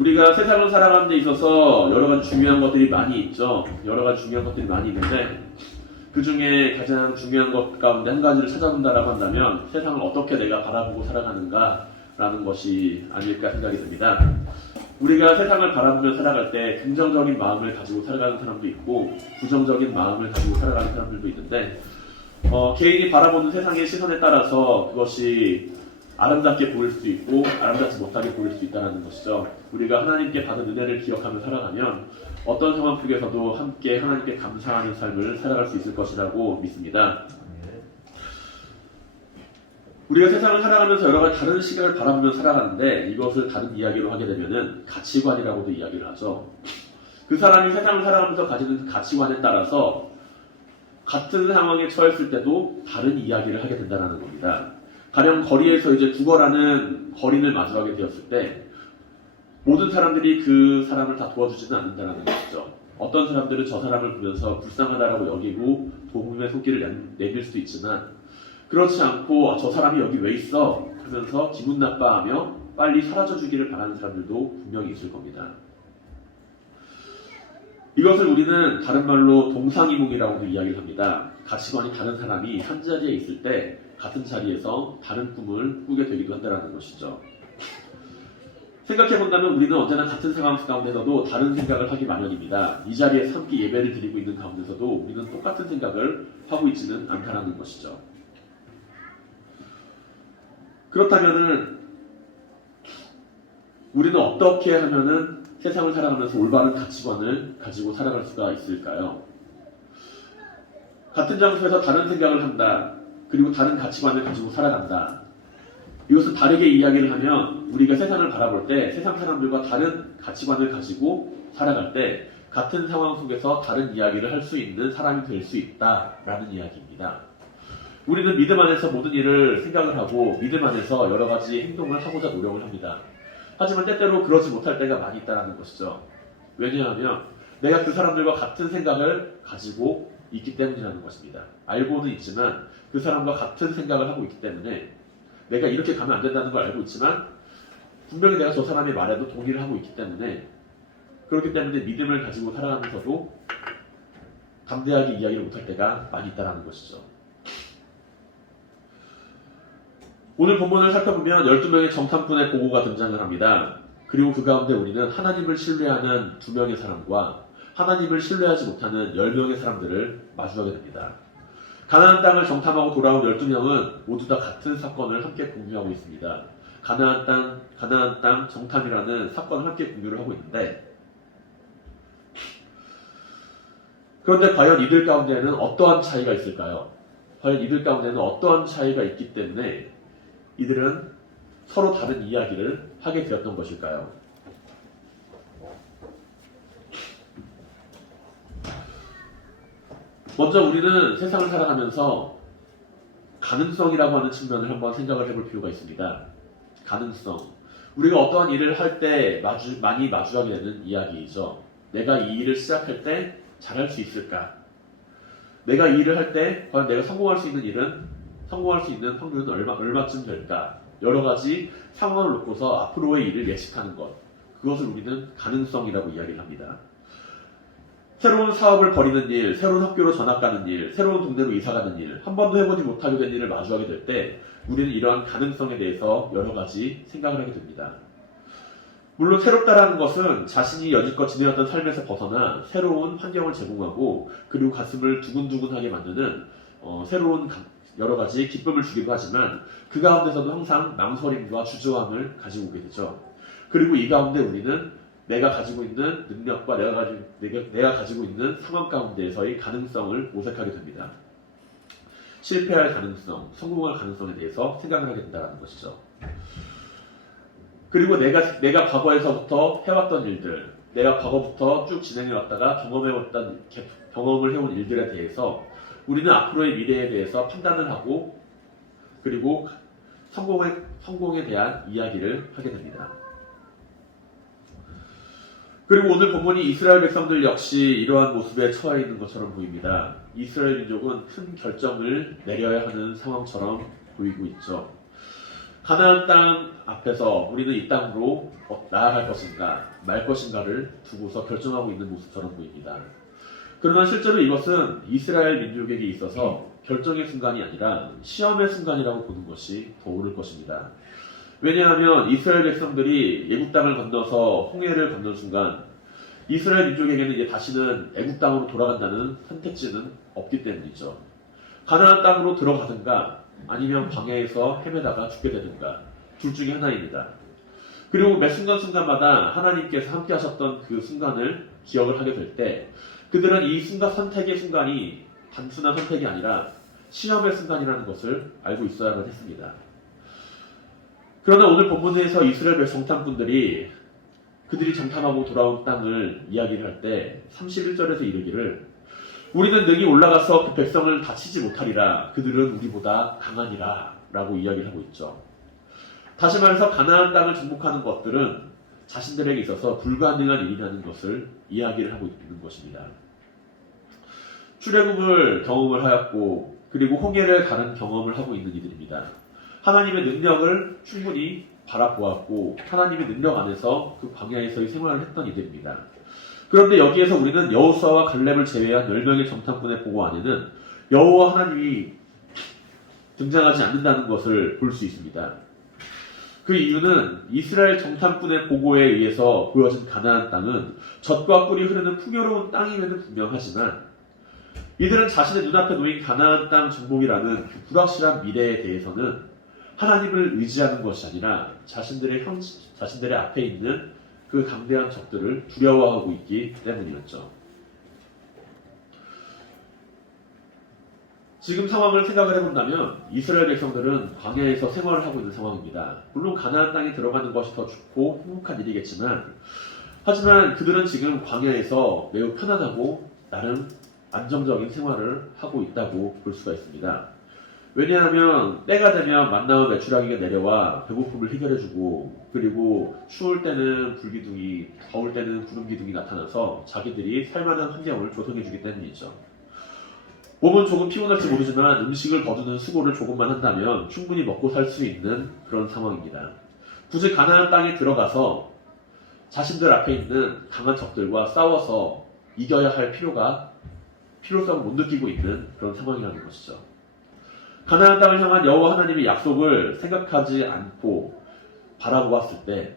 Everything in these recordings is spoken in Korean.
우리가 세상을 살아가는 데 있어서 여러 가지 중요한 것들이 많이 있죠. 여러 가지 중요한 것들이 많이 있는데 그 중에 가장 중요한 것 가운데 한 가지를 찾아본다라고 한다면 세상을 어떻게 내가 바라보고 살아가는가라는 것이 아닐까 생각이 듭니다. 우리가 세상을 바라보며 살아갈 때 긍정적인 마음을 가지고 살아가는 사람도 있고 부정적인 마음을 가지고 살아가는 사람들도 있는데 개인이 바라보는 세상의 시선에 따라서 그것이 아름답게 보일 수도 있고 아름답지 못하게 보일 수도 있다는 것이죠. 우리가 하나님께 받은 은혜를 기억하며 살아가면 어떤 상황 속에서도 함께 하나님께 감사하는 삶을 살아갈 수 있을 것이라고 믿습니다. 우리가 세상을 살아가면서 여러 가지 다른 시각을 바라보며 살아가는데 이것을 다른 이야기로 하게 되면은 가치관이라고도 이야기를 하죠. 그 사람이 세상을 살아가면서 가지는 그 가치관에 따라서 같은 상황에 처했을 때도 다른 이야기를 하게 된다는 겁니다. 가령 거리에서 이제 구걸하는 거린을 마주하게 되었을 때 모든 사람들이 그 사람을 다 도와주지는 않는다는 것이죠. 어떤 사람들은 저 사람을 보면서 불쌍하다라고 여기고 도움의 손길을 내밀 수도 있지만 그렇지 않고 저 사람이 여기 왜 있어? 하면서 기분 나빠하며 빨리 사라져 주기를 바라는 사람들도 분명히 있을 겁니다. 이것을 우리는 다른 말로 동상이몽이라고도 이야기를 합니다. 가치관이 다른 사람이 한 자리에 있을 때 같은 자리에서 다른 꿈을 꾸게 되기도 한다는 것이죠. 생각해본다면 우리는 언제나 같은 상황 가운데서도 다른 생각을 하기 마련입니다. 이 자리에서 함께 예배를 드리고 있는 가운데서도 우리는 똑같은 생각을 하고 있지는 않다는 것이죠. 그렇다면은 우리는 어떻게 하면은 세상을 살아가면서 올바른 가치관을 가지고 살아갈 수가 있을까요? 같은 장소에서 다른 생각을 한다. 그리고 다른 가치관을 가지고 살아간다. 이것은 다르게 이야기를 하면 우리가 세상을 바라볼 때 세상 사람들과 다른 가치관을 가지고 살아갈 때 같은 상황 속에서 다른 이야기를 할 수 있는 사람이 될 수 있다라는 이야기입니다. 우리는 믿음 안에서 모든 일을 생각을 하고 믿음 안에서 여러 가지 행동을 하고자 노력을 합니다. 하지만 때때로 그러지 못할 때가 많이 있다는 것이죠. 왜냐하면 내가 그 사람들과 같은 생각을 가지고 있기 때문이라는 것입니다. 알고는 있지만 그 사람과 같은 생각을 하고 있기 때문에 내가 이렇게 가면 안 된다는 걸 알고 있지만 분명히 내가 저 사람의 말에도 동의를 하고 있기 때문에 그렇기 때문에 믿음을 가지고 살아가면서도 담대하게 이야기를 못할 때가 많이 있다는 것이죠. 오늘 본문을 살펴보면 12명의 정탐꾼의 보고가 등장을 합니다. 그리고 그 가운데 우리는 하나님을 신뢰하는 2명의 사람과 하나님을 신뢰하지 못하는 10명의 사람들을 마주하게 됩니다. 가나안 땅을 정탐하고 돌아온 12명은 모두 다 같은 사건을 함께 공유하고 있습니다. 가나안 땅 정탐이라는 사건을 함께 공유를 하고 있는데 그런데 과연 이들 가운데는 어떠한 차이가 있을까요? 과연 이들 가운데는 어떠한 차이가 있기 때문에 이들은 서로 다른 이야기를 하게 되었던 것일까요? 먼저 우리는 세상을 살아가면서 가능성이라고 하는 측면을 한번 생각을 해볼 필요가 있습니다. 가능성. 우리가 어떠한 일을 할 때 많이 마주하게 되는 이야기이죠. 내가 이 일을 시작할 때 잘할 수 있을까? 내가 이 일을 할 때 과연 내가 성공할 수 있는 확률은 얼마쯤 될까? 여러 가지 상황을 놓고서 앞으로의 일을 예측하는 것. 그것을 우리는 가능성이라고 이야기를 합니다. 새로운 사업을 벌이는 일, 새로운 학교로 전학 가는 일, 새로운 동네로 이사 가는 일, 한 번도 해보지 못하게 된 일을 마주하게 될 때 우리는 이러한 가능성에 대해서 여러 가지 생각을 하게 됩니다. 물론 새롭다라는 것은 자신이 여지껏 지내왔던 삶에서 벗어나 새로운 환경을 제공하고 그리고 가슴을 두근두근하게 만드는 새로운 여러 가지 기쁨을 주기도 하지만 그 가운데서도 항상 망설임과 주저함을 가지고 오게 되죠. 그리고 이 가운데 우리는 내가 가지고 있는 능력과 내가 가지고 있는 상황 가운데에서의 가능성을 모색하게 됩니다. 실패할 가능성, 성공할 가능성에 대해서 생각을 하게 된다는 것이죠. 그리고 내가 과거에서부터 해왔던 일들, 내가 과거부터 쭉 진행해왔다가 경험을 해온 일들에 대해서 우리는 앞으로의 미래에 대해서 판단을 하고 그리고 성공에 대한 이야기를 하게 됩니다. 그리고 오늘 본문이 이스라엘 백성들 역시 이러한 모습에 처해 있는 것처럼 보입니다. 이스라엘 민족은 큰 결정을 내려야 하는 상황처럼 보이고 있죠. 가나안 땅 앞에서 우리는 이 땅으로 나아갈 것인가 말 것인가를 두고서 결정하고 있는 모습처럼 보입니다. 그러나 실제로 이것은 이스라엘 민족에게 있어서 결정의 순간이 아니라 시험의 순간이라고 보는 것이 더 옳을 것입니다. 왜냐하면 이스라엘 백성들이 애굽 땅을 건너서 홍해를 건넌 순간 이스라엘 민족에게는 이제 다시는 애굽 땅으로 돌아간다는 선택지는 없기 때문이죠. 가나안 땅으로 들어가든가 아니면 광야에서 헤매다가 죽게 되든가 둘 중에 하나입니다. 그리고 매 순간순간마다 하나님께서 함께 하셨던 그 순간을 기억을 하게 될 때 그들은 이 순간 선택의 순간이 단순한 선택이 아니라 시험의 순간이라는 것을 알고 있어야만 했습니다. 그러나 오늘 본문에서 이스라엘 정탐꾼들이 그들이 정탐하고 돌아온 땅을 이야기를 할 때 31절에서 이르기를 우리는 능히 올라가서 그 백성을 다치지 못하리라 그들은 우리보다 강하니라 라고 이야기를 하고 있죠. 다시 말해서 가나안 땅을 정복하는 것들은 자신들에게 있어서 불가능한 일이라는 것을 이야기를 하고 있는 것입니다. 출애굽을 경험을 하였고 그리고 홍해를 가는 경험을 하고 있는 이들입니다. 하나님의 능력을 충분히 바라보았고 하나님의 능력 안에서 그 광야에서의 생활을 했던 이들입니다. 그런데 여기에서 우리는 여호수아와 갈렙을 제외한 10명의 정탐꾼의 보고 안에는 여호와 하나님이 등장하지 않는다는 것을 볼 수 있습니다. 그 이유는 이스라엘 정탐꾼의 보고에 의해서 보여진 가나안 땅은 젖과 꿀이 흐르는 풍요로운 땅임에는 분명하지만 이들은 자신의 눈앞에 놓인 가나안 땅 정복이라는 그 불확실한 미래에 대해서는 하나님을 의지하는 것이 아니라 자신들의 앞에 있는 그 강대한 적들을 두려워하고 있기 때문이었죠. 지금 상황을 생각을 해본다면 이스라엘 백성들은 광야에서 생활을 하고 있는 상황입니다. 물론 가나안 땅에 들어가는 것이 더 좋고 행복한 일이겠지만 하지만 그들은 지금 광야에서 매우 편안하고 나름 안정적인 생활을 하고 있다고 볼 수가 있습니다. 왜냐하면 때가 되면 만나와 메추라기가 내려와 배고픔을 해결해주고 그리고 추울 때는 불기둥이, 더울 때는 구름기둥이 나타나서 자기들이 살만한 환경을 조성해주기 때문이죠. 몸은 조금 피곤할지 모르지만 음식을 거두는 수고를 조금만 한다면 충분히 먹고 살 수 있는 그런 상황입니다. 굳이 가나안 땅에 들어가서 자신들 앞에 있는 강한 적들과 싸워서 이겨야 할 필요성을 못 느끼고 있는 그런 상황이라는 것이죠. 가나안 땅을 향한 여호와 하나님의 약속을 생각하지 않고 바라보았을 때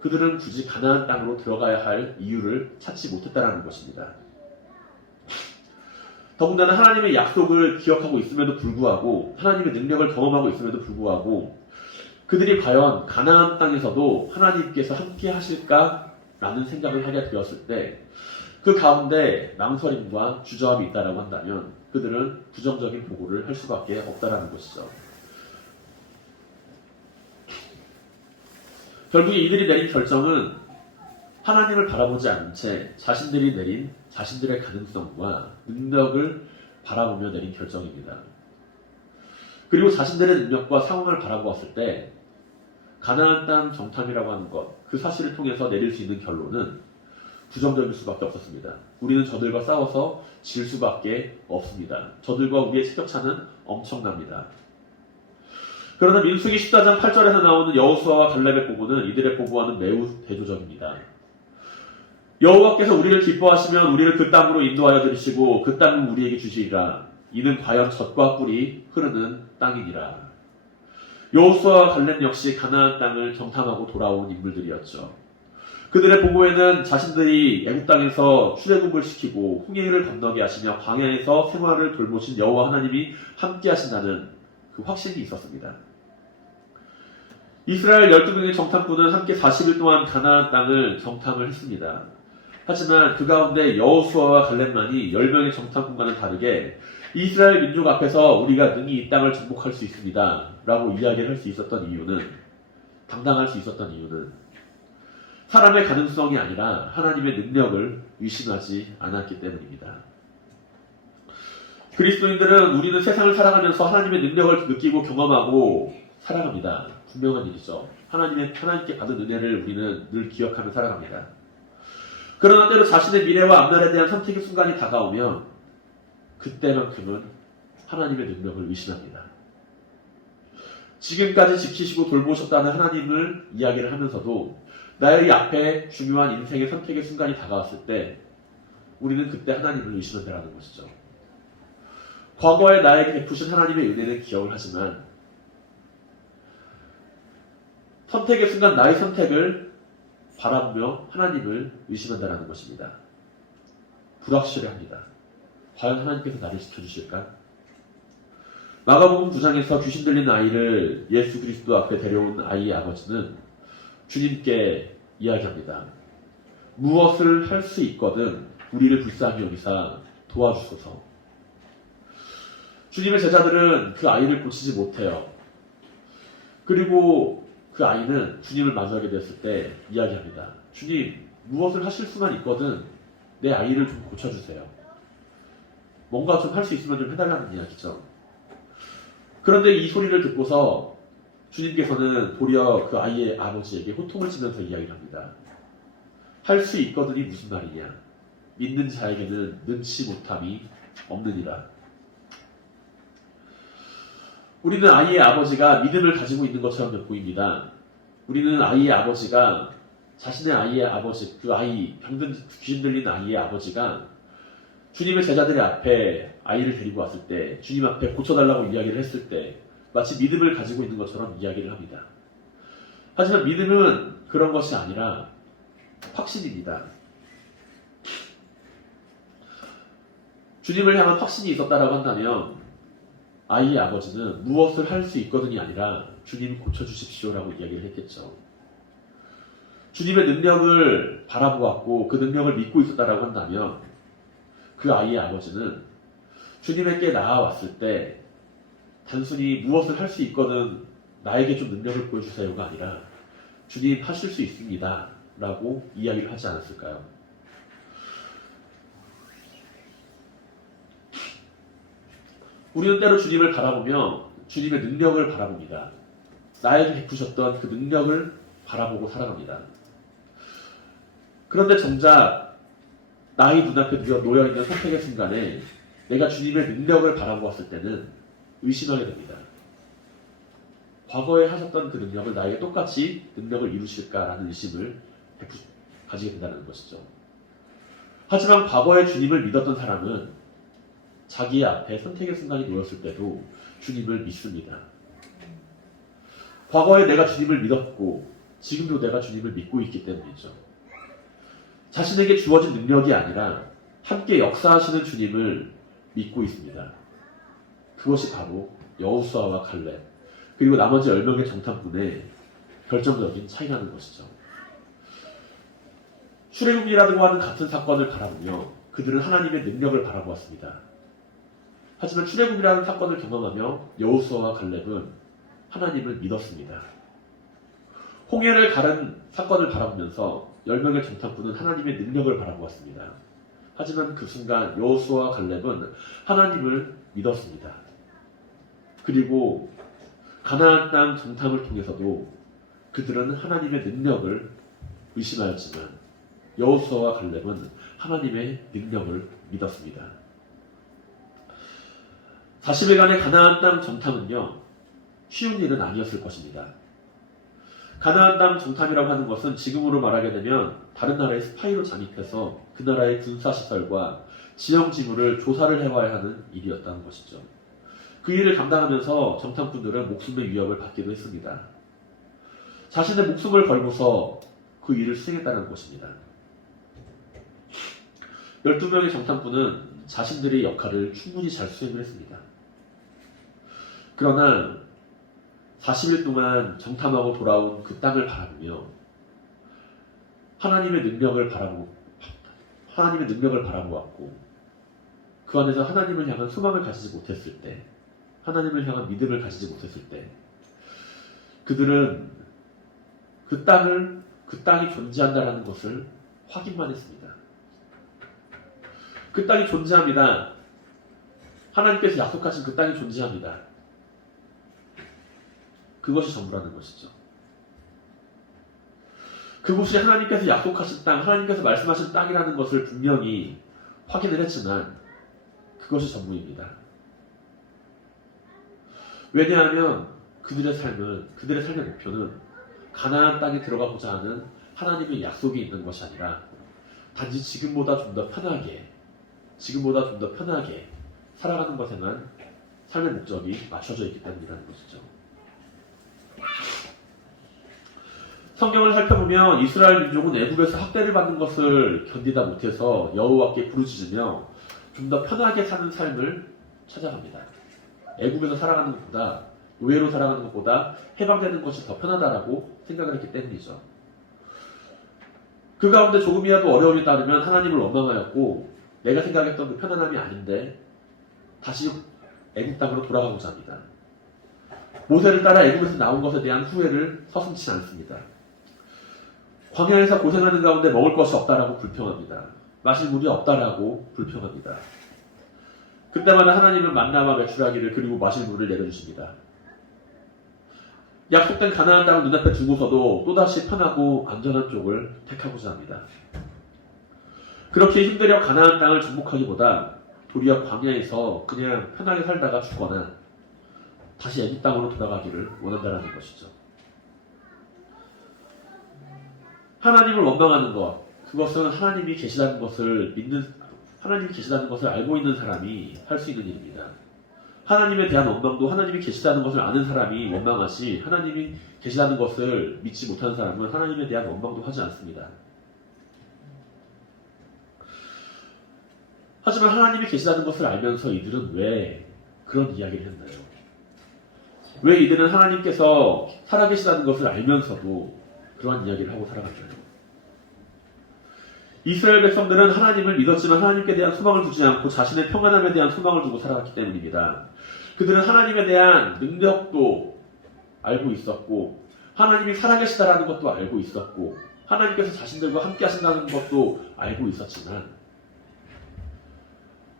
그들은 굳이 가나안 땅으로 들어가야 할 이유를 찾지 못했다는 것입니다. 더군다나 하나님의 약속을 기억하고 있음에도 불구하고 하나님의 능력을 경험하고 있음에도 불구하고 그들이 과연 가나안 땅에서도 하나님께서 함께 하실까라는 생각을 하게 되었을 때 그 가운데 망설임과 주저함이 있다고 한다면 그들은 부정적인 보고를 할 수밖에 없다는 것이죠. 결국 이들이 내린 결정은 하나님을 바라보지 않은 채 자신들이 내린 자신들의 가능성과 능력을 바라보며 내린 결정입니다. 그리고 자신들의 능력과 상황을 바라보았을 때 가나안 땅 정탐이라고 하는 것, 그 사실을 통해서 내릴 수 있는 결론은 부정적일 수밖에 없었습니다. 우리는 저들과 싸워서 질 수밖에 없습니다. 저들과 우리의 체격차는 엄청납니다. 그러나 민수기 14장 8절에서 나오는 여호수아와 갈렙의 보고는 이들의 보고와는 매우 대조적입니다. 여호와께서 우리를 기뻐하시면 우리를 그 땅으로 인도하여 들이시고 그 땅을 우리에게 주시리라. 이는 과연 젖과 꿀이 흐르는 땅이니라. 여호수아와 갈렙 역시 가나안 땅을 정탐하고 돌아온 인물들이었죠. 그들의 보고에는 자신들이 애굽 땅에서 출애굽을 시키고 홍해를 건너게 하시며 광야에서 생활을 돌보신 여호와 하나님이 함께 하신다는 그 확신이 있었습니다. 이스라엘 12명의 정탐꾼은 함께 40일 동안 가나안 땅을 정탐을 했습니다. 하지만 그 가운데 여호수아와 갈렙만이 10명의 정탐꾼과는 다르게 이스라엘 민족 앞에서 우리가 능히 이 땅을 정복할 수 있습니다 라고 이야기를 할 수 있었던 이유는, 당당할 수 있었던 이유는 사람의 가능성이 아니라 하나님의 능력을 의심하지 않았기 때문입니다. 그리스도인들은 우리는 세상을 살아가면서 하나님의 능력을 느끼고 경험하고 살아갑니다. 분명한 일이죠. 하나님께 받은 은혜를 우리는 늘 기억하며 살아갑니다. 그러나 때로 자신의 미래와 앞날에 대한 선택의 순간이 다가오면 그때만큼은 하나님의 능력을 의심합니다. 지금까지 지키시고 돌보셨다는 하나님을 이야기를 하면서도 나의 앞에 중요한 인생의 선택의 순간이 다가왔을 때 우리는 그때 하나님을 의심한다는 것이죠. 과거에 나에게 베푸신 하나님의 은혜는 기억을 하지만 선택의 순간 나의 선택을 바라보며 하나님을 의심한다는 것입니다. 불확실해합니다. 과연 하나님께서 나를 지켜주실까? 마가복음 9장에서 귀신 들린 아이를 예수 그리스도 앞에 데려온 아이의 아버지는 주님께 이야기합니다. 무엇을 할 수 있거든 우리를 불쌍히 여기사 도와주소서. 주님의 제자들은 그 아이를 고치지 못해요. 그리고 그 아이는 주님을 마주하게 됐을 때 이야기합니다. 주님, 무엇을 하실 수만 있거든 내 아이를 좀 고쳐주세요. 뭔가 좀 할 수 있으면 좀 해달라는 이야기죠. 그런데 이 소리를 듣고서 주님께서는 도리어 그 아이의 아버지에게 호통을 치면서 이야기를 합니다. 할 수 있거든이 무슨 말이냐? 믿는 자에게는 능치 못함이 없느니라. 우리는 아이의 아버지가 믿음을 가지고 있는 것처럼 보입니다. 우리는 아이의 아버지가 자신의 아이의 아버지, 그 아이, 병든 귀신 들린 아이의 아버지가 주님의 제자들의 앞에 아이를 데리고 왔을 때 주님 앞에 고쳐달라고 이야기를 했을 때 마치 믿음을 가지고 있는 것처럼 이야기를 합니다. 하지만 믿음은 그런 것이 아니라 확신입니다. 주님을 향한 확신이 있었다라고 한다면 아이의 아버지는 무엇을 할 수 있거든이 아니라 주님 고쳐주십시오라고 이야기를 했겠죠. 주님의 능력을 바라보았고 그 능력을 믿고 있었다라고 한다면 그 아이의 아버지는 주님에게 나아왔을 때 단순히 무엇을 할 수 있거든 나에게 좀 능력을 보여주세요가 아니라 주님 하실 수 있습니다 라고 이야기를 하지 않았을까요? 우리는 때로 주님을 바라보며 주님의 능력을 바라봅니다. 나에게 베푸셨던 그 능력을 바라보고 살아갑니다. 그런데 정작 나의 눈앞에 놓여있는 선택의 순간에 내가 주님의 능력을 바라보았을 때는 의심하게 됩니다. 과거에 하셨던 그 능력을 나에게 똑같이 능력을 이루실까라는 의심을 가지게 된다는 것이죠. 하지만 과거에 주님을 믿었던 사람은 자기 앞에 선택의 순간이 놓였을 때도 주님을 믿습니다. 과거에 내가 주님을 믿었고 지금도 내가 주님을 믿고 있기 때문이죠. 자신에게 주어진 능력이 아니라 함께 역사하시는 주님을 믿고 있습니다. 그것이 바로 여호수아와 갈렙 그리고 나머지 10명의 정탐꾼의 결정적인 차이라는 것이죠. 출애굽이라고 하는 같은 사건을 바라보며 그들은 하나님의 능력을 바라보았습니다. 하지만 출애굽이라는 사건을 경험하며 여호수아와 갈렙은 하나님을 믿었습니다. 홍해를 가른 사건을 바라보면서 10명의 정탐꾼은 하나님의 능력을 바라보았습니다. 하지만 그 순간 여호수아와 갈렙은 하나님을 믿었습니다. 그리고 가나안 땅 정탐을 통해서도 그들은 하나님의 능력을 의심하였지만 여호수아와 갈렙은 하나님의 능력을 믿었습니다. 40일간의 가나안 땅 정탐은요, 쉬운 일은 아니었을 것입니다. 가나안 땅 정탐이라고 하는 것은 지금으로 말하게 되면 다른 나라의 스파이로 잠입해서 그 나라의 군사시설과 지형 지물을 조사를 해와야 하는 일이었다는 것이죠. 그 일을 감당하면서 정탐꾼들은 목숨의 위협을 받기도 했습니다. 자신의 목숨을 걸고서 그 일을 수행했다는 것입니다. 12명의 정탐꾼은 자신들의 역할을 충분히 잘 수행을 했습니다. 그러나 40일 동안 정탐하고 돌아온 그 땅을 바라보며 하나님의 능력을 바라보았고 그 안에서 하나님을 향한 소망을 가지지 못했을 때, 하나님을 향한 믿음을 가지지 못했을 때 그들은 그 땅이 존재한다는 것을 확인만 했습니다. 그 땅이 존재합니다. 하나님께서 약속하신 그 땅이 존재합니다. 그것이 전부라는 것이죠. 그곳이 하나님께서 약속하신 땅, 하나님께서 말씀하신 땅이라는 것을 분명히 확인을 했지만 그것이 전부입니다. 왜냐하면 그들의 삶의 목표는 가나안 땅에 들어가고자 하는 하나님의 약속이 있는 것이 아니라 단지 지금보다 좀 더 편하게 살아가는 것에만 삶의 목적이 맞춰져 있기 때문이라는 것이죠. 성경을 살펴보면 이스라엘 민족은 애굽에서 학대를 받는 것을 견디다 못해서 여호와께 부르짖으며 좀 더 편하게 사는 삶을 찾아갑니다. 애굽에서 살아가는 것보다, 노예로 살아가는 것보다 해방되는 것이 더 편하다라고 생각을 했기 때문이죠. 그 가운데 조금이라도 어려움이 따르면 하나님을 원망하였고 내가 생각했던 그 편안함이 아닌데 다시 애굽 땅으로 돌아가고자 합니다. 모세를 따라 애굽에서 나온 것에 대한 후회를 서슴지 않습니다. 광야에서 고생하는 가운데 먹을 것이 없다라고 불평합니다. 마실 물이 없다라고 불평합니다. 그때마다 하나님은 만나와 메추라기를 그리고 마실 물을 내려주십니다. 약속된 가나안 땅을 눈앞에 두고서도 또다시 편하고 안전한 쪽을 택하고자 합니다. 그렇게 힘들여 가나안 땅을 정복하기보다 도리어 광야에서 그냥 편하게 살다가 죽거나 다시 애굽 땅으로 돌아가기를 원한다는 것이죠. 하나님을 원망하는 것, 그것은 하나님이 계시다는 것을 알고 있는 사람이 할 수 있는 일입니다. 하나님에 대한 원망도 하나님이 계시다는 것을 아는 사람이 원망하시, 하나님이 계시다는 것을 믿지 못하는 사람은 하나님에 대한 원망도 하지 않습니다. 하지만 하나님이 계시다는 것을 알면서 이들은 왜 그런 이야기를 했나요? 왜 이들은 하나님께서 살아계시다는 것을 알면서도 그러한 이야기를 하고 살아갔나요? 이스라엘 백성들은 하나님을 믿었지만 하나님께 대한 소망을 두지 않고 자신의 평안함에 대한 소망을 두고 살아갔기 때문입니다. 그들은 하나님에 대한 능력도 알고 있었고 하나님이 살아계시다라는 것도 알고 있었고 하나님께서 자신들과 함께 하신다는 것도 알고 있었지만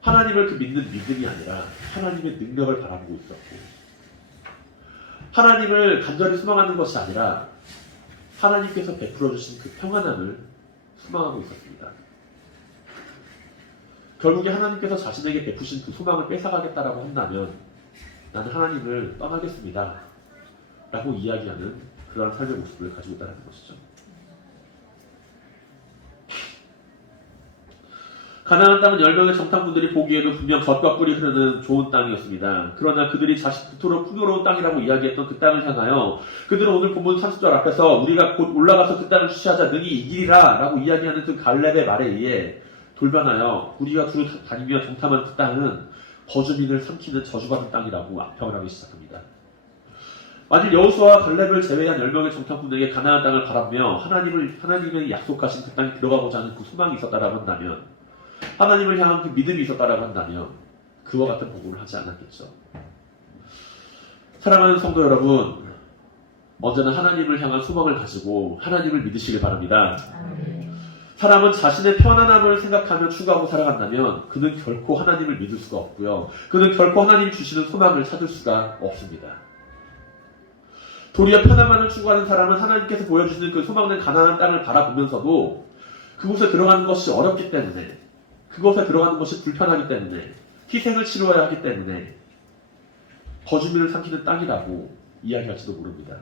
하나님을 그 믿는 믿음이 아니라 하나님의 능력을 바라보고 있었고 하나님을 간절히 소망하는 것이 아니라 하나님께서 베풀어 주신 그 평안함을 소망하고 있었습니다. 결국에 하나님께서 자신에게 베푸신 그 소망을 뺏어가겠다라고 한다면 나는 하나님을 떠나겠습니다 라고 이야기하는 그런 삶의 모습을 가지고 있다는 것이죠. 가나안 땅은 10명의 정탐꾼들이 보기에도 분명 젖과 꿀이 흐르는 좋은 땅이었습니다. 그러나 그들이 그토록 풍요로운 땅이라고 이야기했던 그 땅을 향하여 그들은 오늘 본문 30절 앞에서 우리가 곧 올라가서 그 땅을 취하자 능히 이기리라 라고 이야기하는 그 갈렙의 말에 의해 돌변하여 우리가 두루 다니며 정탐한 그 땅은 거주민을 삼키는 저주받은 땅이라고 악평을 하기 시작합니다. 만일 여호수아와 갈렙을 제외한 10명의 정탐꾼에게 가나안 땅을 바라보며 하나님의 약속하신 그 땅에 들어가고자 하는 그 소망이 있었다라고 한다면 하나님을 향한 그 믿음이 있었다라고 한다면 그와 같은 복음을 하지 않았겠죠. 사랑하는 성도 여러분, 언제나 하나님을 향한 소망을 가지고 하나님을 믿으시길 바랍니다. 사람은 자신의 편안함을 생각하며 추구하고 살아간다면 그는 결코 하나님을 믿을 수가 없고요. 그는 결코 하나님 주시는 소망을 찾을 수가 없습니다. 도리어 편안함을 추구하는 사람은 하나님께서 보여주시는 그 소망된 가나안 땅을 바라보면서도 그곳에 들어가는 것이 어렵기 때문에 그곳에 들어가는 것이 불편하기 때문에 희생을 치러야 하기 때문에 거주민을 삼키는 땅이라고 이야기할지도 모릅니다.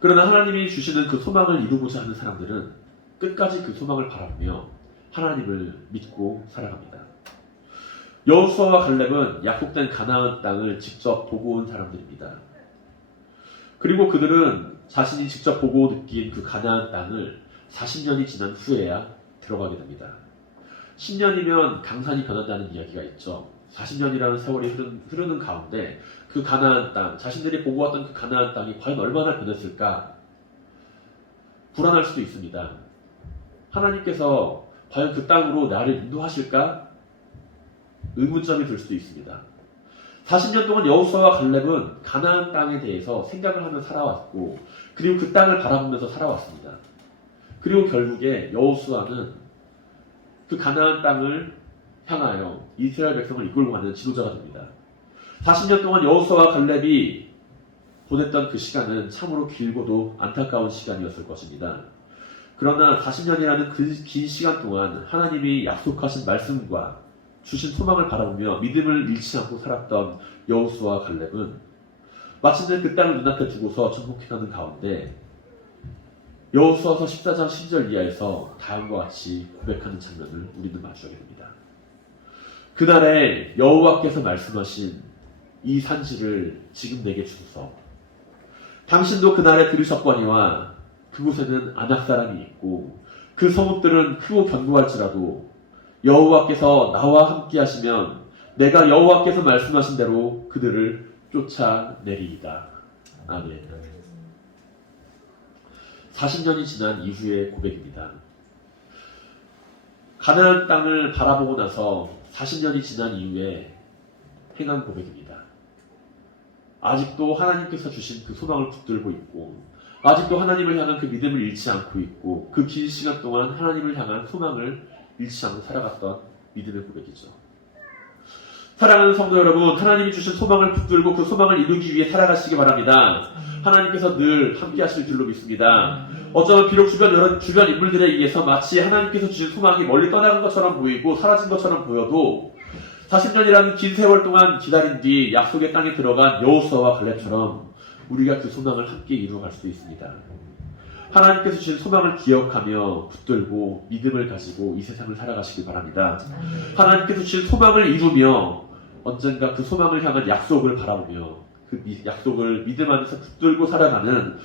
그러나 하나님이 주시는 그 소망을 이루고자 하는 사람들은 끝까지 그 소망을 바라보며 하나님을 믿고 살아갑니다. 여호수아와 갈렙은 약속된 가나안 땅을 직접 보고 온 사람들입니다. 그리고 그들은 자신이 직접 보고 느낀 그 가나안 땅을 40년이 지난 후에야 들어가게 됩니다. 10년이면 강산이 변한다는 이야기가 있죠. 40년이라는 세월이 흐르는 가운데 그 가나안 땅, 자신들이 보고 왔던 그 가나안 땅이 과연 얼마나 변했을까? 불안할 수도 있습니다. 하나님께서 과연 그 땅으로 나를 인도하실까? 의문점이 들 수도 있습니다. 40년 동안 여호수아와 갈렙은 가나안 땅에 대해서 생각을 하며 살아왔고 그리고 그 땅을 바라보면서 살아왔습니다. 그리고 결국에 여호수아는 그 가나안 땅을 향하여 이스라엘 백성을 이끌고 가는 지도자가 됩니다. 40년 동안 여호수아와 갈렙이 보냈던 그 시간은 참으로 길고도 안타까운 시간이었을 것입니다. 그러나 40년이라는 그 긴 시간 동안 하나님이 약속하신 말씀과 주신 소망을 바라보며 믿음을 잃지 않고 살았던 여호수아와 갈렙은 마침내 그 땅을 눈앞에 두고서 정복해가는 가운데 여호수아서 14장 12절 이하에서 다음과 같이 고백하는 장면을 우리는 마주하게 됩니다. 그날에 여호와께서 말씀하신 이 산지를 지금 내게 주소서. 당신도 그날에 들으셨거니와 그곳에는 아낙 사람이 있고 그 성읍들은 크고 견고할지라도 여호와께서 나와 함께 하시면 내가 여호와께서 말씀하신 대로 그들을 쫓아내리이다. 아멘. 40년이 지난 이후의 고백입니다. 가나안 땅을 바라보고 나서 40년이 지난 이후에 행한 고백입니다. 아직도 하나님께서 주신 그 소망을 붙들고 있고 아직도 하나님을 향한 그 믿음을 잃지 않고 있고 그 긴 시간 동안 하나님을 향한 소망을 잃지 않고 살아갔던 믿음의 고백이죠. 사랑하는 성도 여러분, 하나님이 주신 소망을 붙들고 그 소망을 이루기 위해 살아가시기 바랍니다. 하나님께서 늘 함께 하실 줄로 믿습니다. 어쩌면 비록 주변 인물들에 의해서 마치 하나님께서 주신 소망이 멀리 떠나간 것처럼 보이고 사라진 것처럼 보여도 40년이라는 긴 세월 동안 기다린 뒤 약속의 땅에 들어간 여호수아와 갈렙처럼 우리가 그 소망을 함께 이루어갈 수 있습니다. 하나님께서 주신 소망을 기억하며 붙들고 믿음을 가지고 이 세상을 살아가시기 바랍니다. 하나님께서 주신 소망을 이루며 언젠가 그 소망을 향한 약속을 바라보며 그 약속을 믿음 안에서 붙들고 살아가는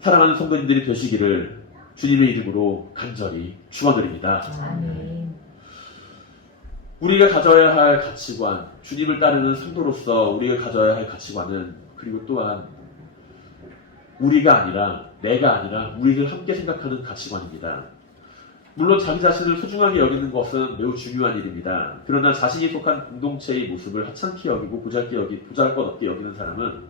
사랑하는 성도님들이 되시기를 주님의 이름으로 간절히 축원드립니다. 우리가 가져야 할 가치관, 주님을 따르는 성도로서 우리가 가져야 할 가치관은 그리고 또한 우리가 아니라 내가 아니라 우리를 함께 생각하는 가치관입니다. 물론 자기 자신을 소중하게 여기는 것은 매우 중요한 일입니다. 그러나 자신이 속한 공동체의 모습을 하찮게 여기고 보잘것없게 여기는 사람은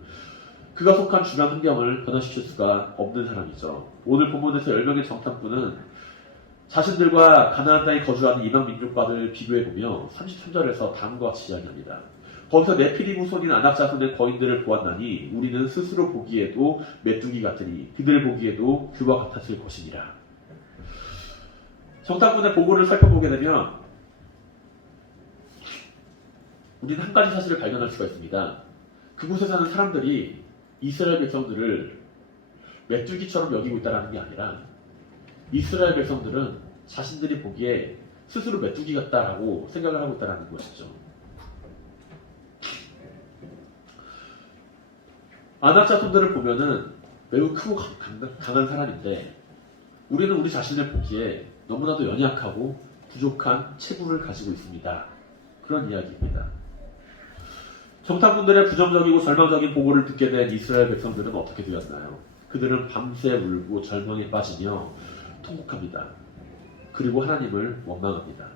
그가 속한 주변 환경을 변화시킬 수가 없는 사람이죠. 오늘 본문에서 10명의 정탐꾼은 자신들과 가나안 땅에 거주하는 이방 민족과를 비교해보며 33절에서 다음과 같이 이야기합니다. 거기서 네피림 후손인 아낙 자손의 거인들을 보았나니 우리는 스스로 보기에도 메뚜기 같으니 그들 보기에도 그와 같았을 것이니라. 정탐꾼의 보고를 살펴보게 되면 우리는 한 가지 사실을 발견할 수가 있습니다. 그곳에 사는 사람들이 이스라엘 백성들을 메뚜기처럼 여기고 있다는 게 아니라 이스라엘 백성들은 자신들이 보기에 스스로 메뚜기 같다라고 생각을 하고 있다는 것이죠. 아낙 자손들을 보면은 매우 크고 강한 사람인데 우리는 우리 자신을 보기에 너무나도 연약하고 부족한 체구를 가지고 있습니다. 그런 이야기입니다. 정탐꾼들의 부정적이고 절망적인 보고를 듣게 된 이스라엘 백성들은 어떻게 되었나요? 그들은 밤새 울고 절망에 빠지며 통곡합니다. 그리고 하나님을 원망합니다.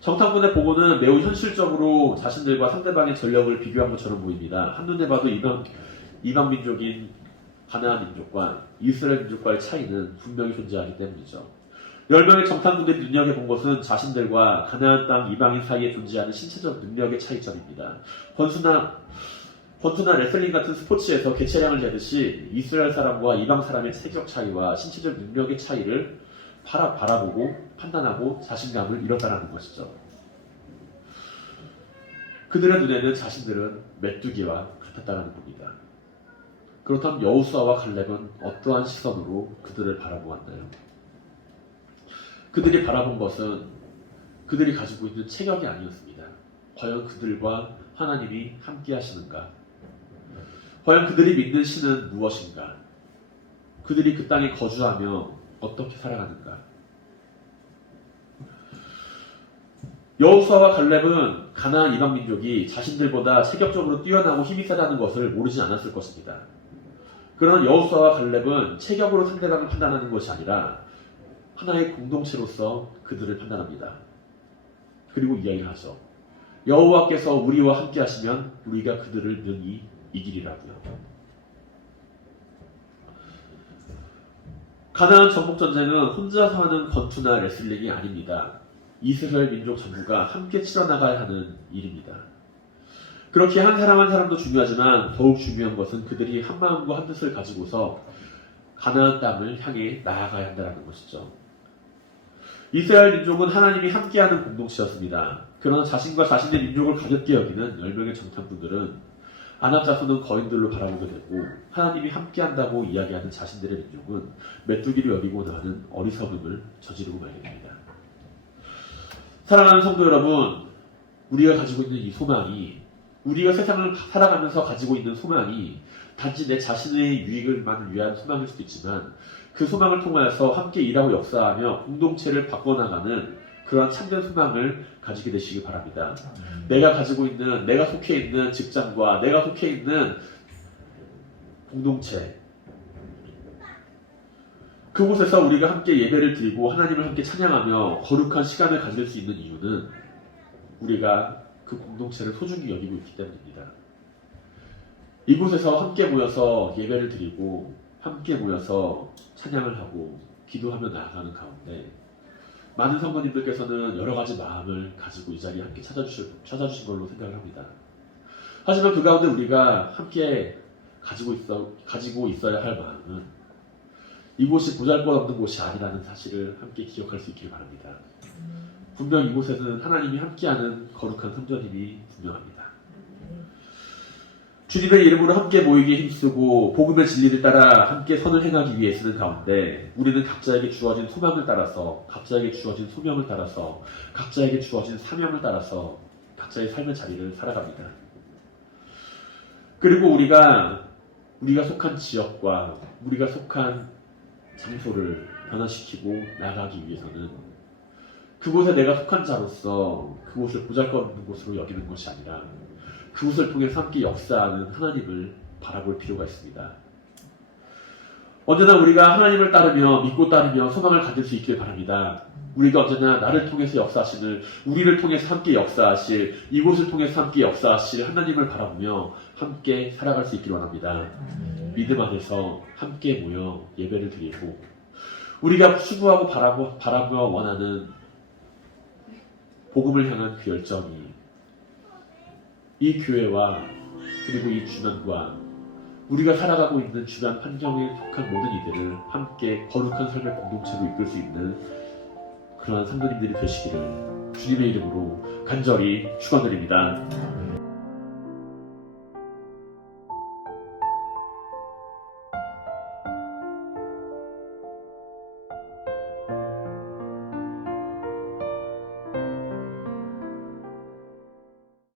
정탐꾼의 보고는 매우 현실적으로 자신들과 상대방의 전력을 비교한 것처럼 보입니다. 한눈에 봐도 이방 민족인 가나안 민족과 이스라엘 민족과의 차이는 분명히 존재하기 때문이죠. 10명의 정탐꾼들이 눈여겨본 것은 자신들과 가나안 땅 이방인 사이에 존재하는 신체적 능력의 차이점입니다. 권투나 레슬링 같은 스포츠에서 개체량을 재듯이 이스라엘 사람과 이방 사람의 체격 차이와 신체적 능력의 차이를 바라보고 판단하고 자신감을 잃었다는 것이죠. 그들의 눈에는 자신들은 메뚜기와 같았다는 겁니다. 그렇다면 여호수아와 갈렙은 어떠한 시선으로 그들을 바라보았나요? 그들이 바라본 것은 그들이 가지고 있는 체격이 아니었습니다. 과연 그들과 하나님이 함께 하시는가? 과연 그들이 믿는 신은 무엇인가? 그들이 그 땅에 거주하며 어떻게 살아가는가? 여호수아와 갈렙은 가나안 이방 민족이 자신들보다 체격적으로 뛰어나고 힘이 세다는 것을 모르지 않았을 것입니다. 그러나 여호수아와 갈렙은 체격으로 상대방을 판단하는 것이 아니라 하나의 공동체로서 그들을 판단합니다. 그리고 이야기하죠. 여호와께서 우리와 함께 하시면 우리가 그들을 능히 이기리라고요. 가나안 정복전쟁은 혼자서 하는 권투나 레슬링이 아닙니다. 이스라엘 민족 전부가 함께 치러나가야 하는 일입니다. 그렇게 한 사람 한 사람도 중요하지만 더욱 중요한 것은 그들이 한 마음과 한 뜻을 가지고서 가나안 땅을 향해 나아가야 한다는 것이죠. 이스라엘 민족은 하나님이 함께하는 공동체였습니다. 그러나 자신과 자신의 민족을 가볍게 여기는 10명의 정탐꾼들은 안압자손은 거인들로 바라보게 되고 하나님이 함께한다고 이야기하는 자신들의 민족은 메뚜기를 여기고 나는 어리석음을 저지르고 말게 됩니다. 사랑하는 성도 여러분, 우리가 가지고 있는 이 소망이, 우리가 세상을 살아가면서 가지고 있는 소망이 단지 내 자신의 유익을만 위한 소망일 수도 있지만 그 소망을 통하여서 함께 일하고 역사하며 공동체를 바꿔나가는 그러한 참된 소망을 가지게 되시기 바랍니다. 내가 가지고 있는, 내가 속해 있는 직장과 내가 속해 있는 공동체, 그곳에서 우리가 함께 예배를 드리고 하나님을 함께 찬양하며 거룩한 시간을 가질 수 있는 이유는 우리가 그 공동체를 소중히 여기고 있기 때문입니다. 이곳에서 함께 모여서 예배를 드리고 함께 모여서 찬양을 하고 기도하며 나아가는 가운데 많은 성도님들께서는 여러 가지 마음을 가지고 이 자리에 함께 찾아주신 걸로 생각을 합니다. 하지만 그 가운데 우리가 함께 가지고 있어야 할 마음은 이곳이 보잘것없는 곳이 아니라는 사실을 함께 기억할 수 있기를 바랍니다. 분명 이곳에서는 하나님이 함께하는 거룩한 성전임이 분명합니다. 주님의 이름으로 함께 모이기에 힘쓰고 복음의 진리를 따라 함께 선을 행하기 위해 쓰는 가운데 우리는 각자에게 주어진 소망을 따라서, 각자에게 주어진 소명을 따라서, 각자에게 주어진 사명을 따라서 각자의 삶의 자리를 살아갑니다. 그리고 우리가 속한 지역과 우리가 속한 장소를 변화시키고 나가기 위해서는 그곳에 내가 속한 자로서 그곳을 보잘것없는 곳으로 여기는 것이 아니라 그곳을 통해서 함께 역사하는 하나님을 바라볼 필요가 있습니다. 언제나 우리가 하나님을 따르며 믿고 따르며 소망을 가질 수 있길 바랍니다. 우리가 언제나 나를 통해서 역사하시는, 우리를 통해서 함께 역사하실, 이곳을 통해서 함께 역사하실 하나님을 바라보며 함께 살아갈 수 있길 원합니다. 믿음 안에서 함께 모여 예배를 드리고 우리가 추구하고 바라며 원하는 복음을 향한 그 열정이 이 교회와 그리고 이 주변과 우리가 살아가고 있는 주변 환경에 속한 모든 이들을 함께 거룩한 삶의 공동체로 이끌 수 있는 그러한 성도님들이 되시기를 주님의 이름으로 간절히 축원드립니다.